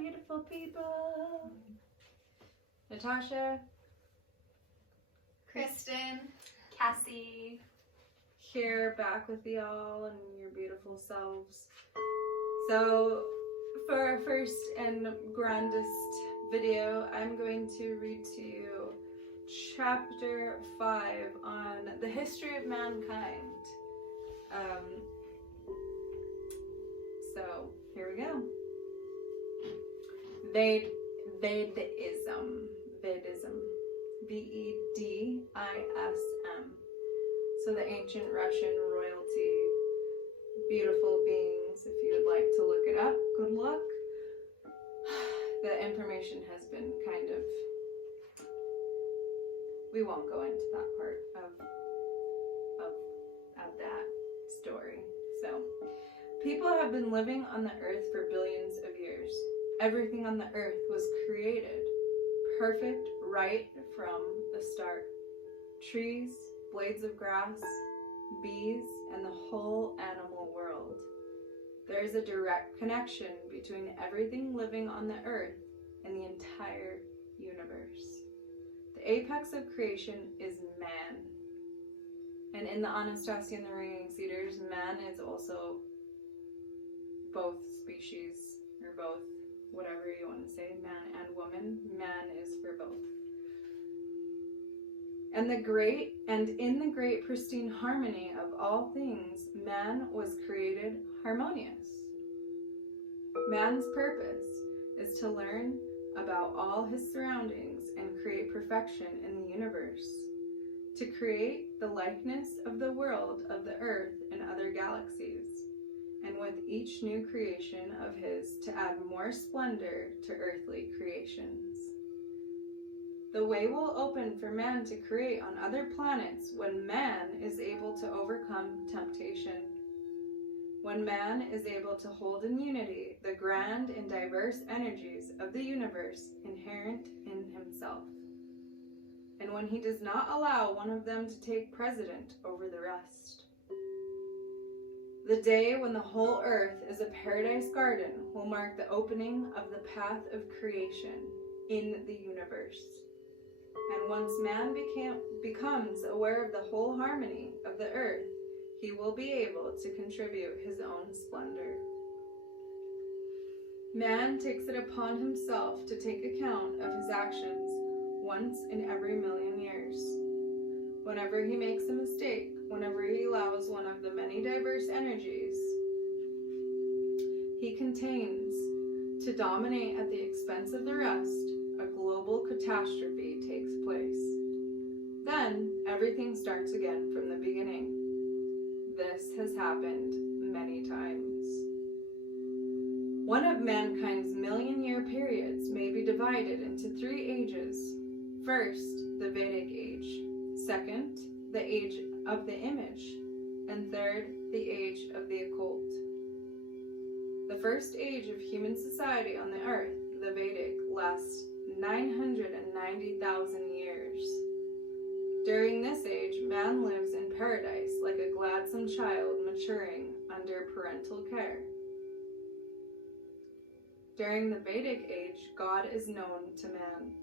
beautiful people. Natasha, Kristen, Cassie, here back with y'all and your beautiful selves. So for our first and grandest video, I'm going to read to you chapter 5 on the history of mankind. So here we go. Vedism. Vedism. So the ancient Russian royalty, beautiful beings. If you would like to look it up, good luck. The information has been kind of, we won't go into that part of that story. So, people have been living on the earth for billions of years. Everything on the earth was created perfect right from the start. Trees, blades of grass, bees, and the whole animal world. There is a direct connection between everything living on the earth and the entire universe. The apex of creation is man. And in the Anastasia and the Ringing Cedars, man is also both species, or both, whatever you want to say, man and woman. Man is for both. And in the great pristine harmony of all things, man was created harmonious. Man's purpose is to learn about all his surroundings and create perfection in the universe, to create the likeness of the world of the earth and other galaxies, and with each new creation of his to add more splendor to earthly creations. The way will open for man to create on other planets when man is able to overcome temptation. When man is able to hold in unity the grand and diverse energies of the universe inherent in himself. And when he does not allow one of them to take precedent over the rest. The day when the whole earth is a paradise garden will mark the opening of the path of creation in the universe. And once man becomes aware of the whole harmony of the earth, he will be able to contribute his own splendor. Man takes it upon himself to take account of his actions once in every million years. Whenever he makes a mistake, whenever he allows one of the many diverse energies he contains to dominate at the expense of the rest, a global catastrophe takes place. Then everything starts again from the beginning. This has happened many times. One of mankind's million-year periods may be divided into 3 ages. First, the Vedic age. Second, the age of the image. And third, the age of the occult. The first age of human society on the earth, the Vedic, lasts 990,000 years. During this age, man lives in paradise like a gladsome child maturing under parental care. During the Vedic age, God is known to man.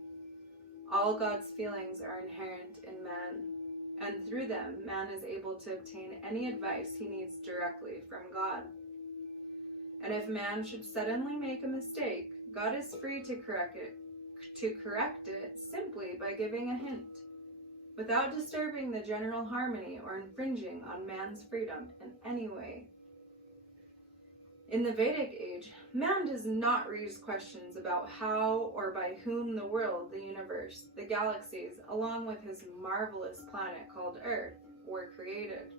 All God's feelings are inherent in man, and through them, man is able to obtain any advice he needs directly from God. And if man should suddenly make a mistake, God is free to correct it simply by giving a hint, without disturbing the general harmony or infringing on man's freedom in any way. In the Vedic age, man does not raise questions about how or by whom the world, the universe, the galaxies, along with his marvelous planet called Earth, were created.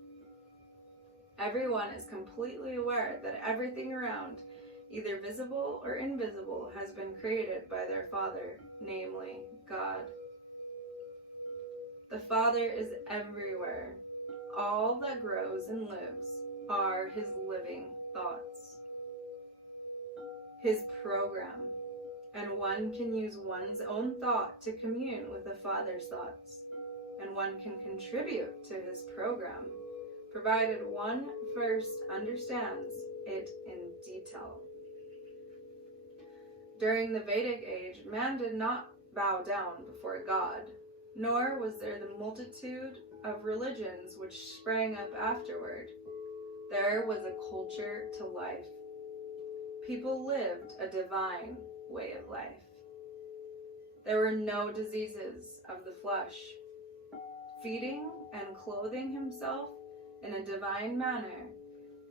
Everyone is completely aware that everything around, either visible or invisible, has been created by their Father, namely God. The Father is everywhere. All that grows and lives are his living thoughts, his program, and one can use one's own thought to commune with the Father's thoughts, and one can contribute to his program, provided one first understands it in detail. During the Vedic age, man did not bow down before God, nor was there the multitude of religions which sprang up afterward. There was a culture to life. People lived a divine way of life. There were no diseases of the flesh. Feeding and clothing himself in a divine manner,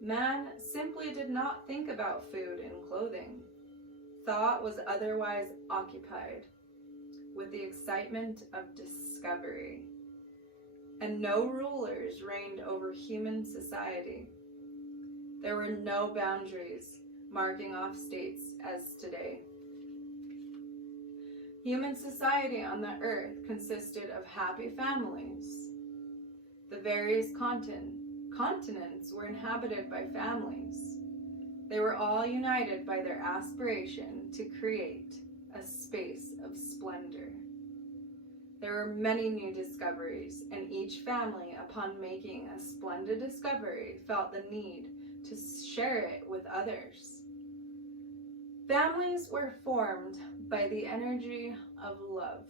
man simply did not think about food and clothing. Thought was otherwise occupied with the excitement of discovery, and no rulers reigned over human society. There were no boundaries marking off states as today. Human society on the earth consisted of happy families. The various continents were inhabited by families. They were all united by their aspiration to create a space of splendor. There were many new discoveries, and each family, upon making a splendid discovery, felt the need to share it with others. Families were formed by the energy of love,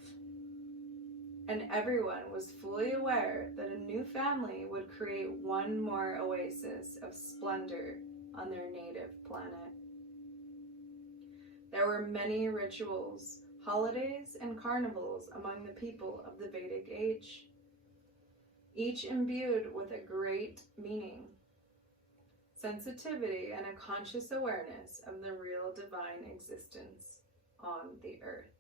and everyone was fully aware that a new family would create one more oasis of splendor on their native planet. There were many rituals, holidays, and carnivals among the people of the Vedic age, each imbued with a great meaning, sensitivity, and a conscious awareness of the real divine existence on the earth.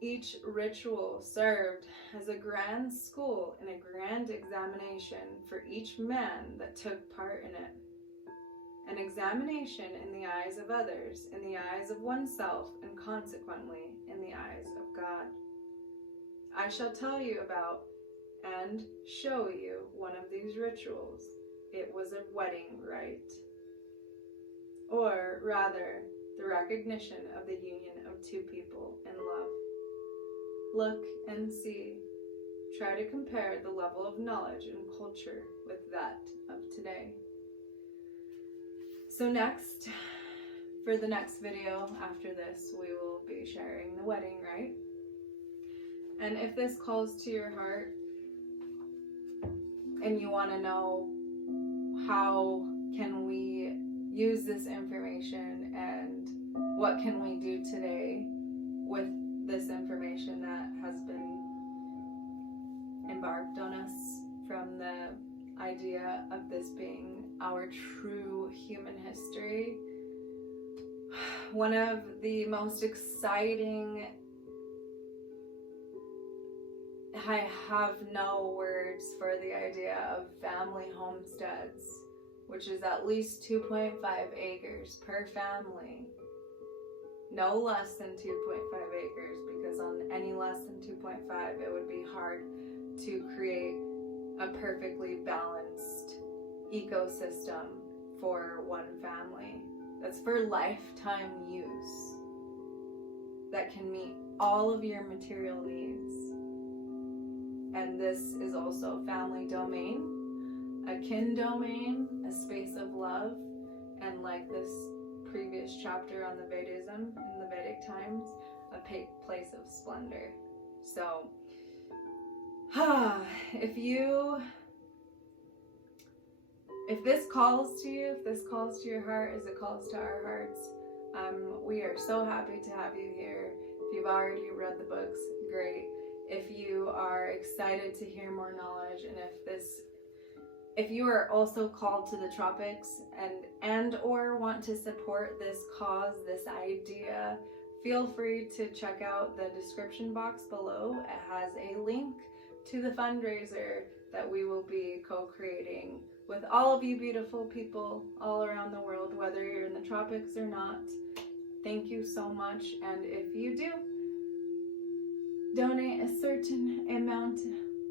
Each ritual served as a grand school and a grand examination for each man that took part in it. An examination in the eyes of others, in the eyes of oneself, and consequently in the eyes of God. I shall tell you about and show you one of these rituals. It was a wedding rite, or rather, the recognition of the union of two people in love. Look and see. Try to compare the level of knowledge and culture with that of today. So next, for the next video after this, we will be sharing the wedding rite. And if this calls to your heart and you want to know how can we use this information and what can we do today with this information that has been embarked on us from the idea of this being our true human history. One of the most exciting, I have no words for the idea of family homesteads, which is at least 2.5 acres per family. No less than 2.5 acres, because on any less than 2.5 it would be hard to create a perfectly balanced ecosystem for one family that's for lifetime use, that can meet all of your material needs. And this is also family domain, a kin domain, a space of love, and like this previous chapter on the Vedism in the Vedic times, a place of splendor. So, if this calls to you, if this calls to your heart as it calls to our hearts, we are so happy to have you here. If you've already read the books, great. If you are excited to hear more knowledge, and if you are also called to the tropics and or want to support this cause, this idea, feel free to check out the description box below. It has a link to the fundraiser that we will be co-creating with all of you beautiful people all around the world, whether you're in the tropics or not. Thank you so much, and if you do donate a certain amount,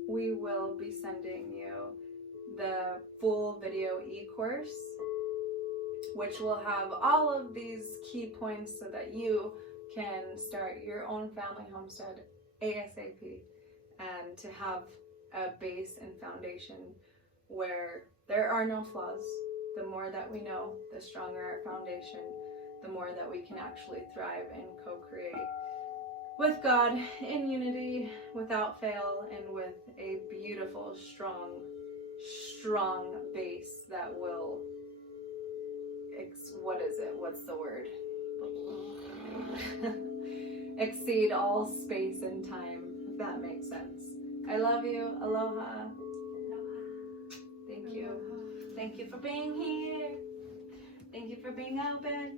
we will be sending you the full video e-course, which will have all of these key points so that you can start your own family homestead ASAP, and to have a base and foundation where there are no flaws. The more that we know, the stronger our foundation, the more that we can actually thrive and co-create with God in unity, without fail, and with a beautiful, strong base that will, what's the word? Exceed all space and time, if that makes sense. I love you. Aloha. Aloha. Thank you. Aloha. Thank you for being here. Thank you for being open.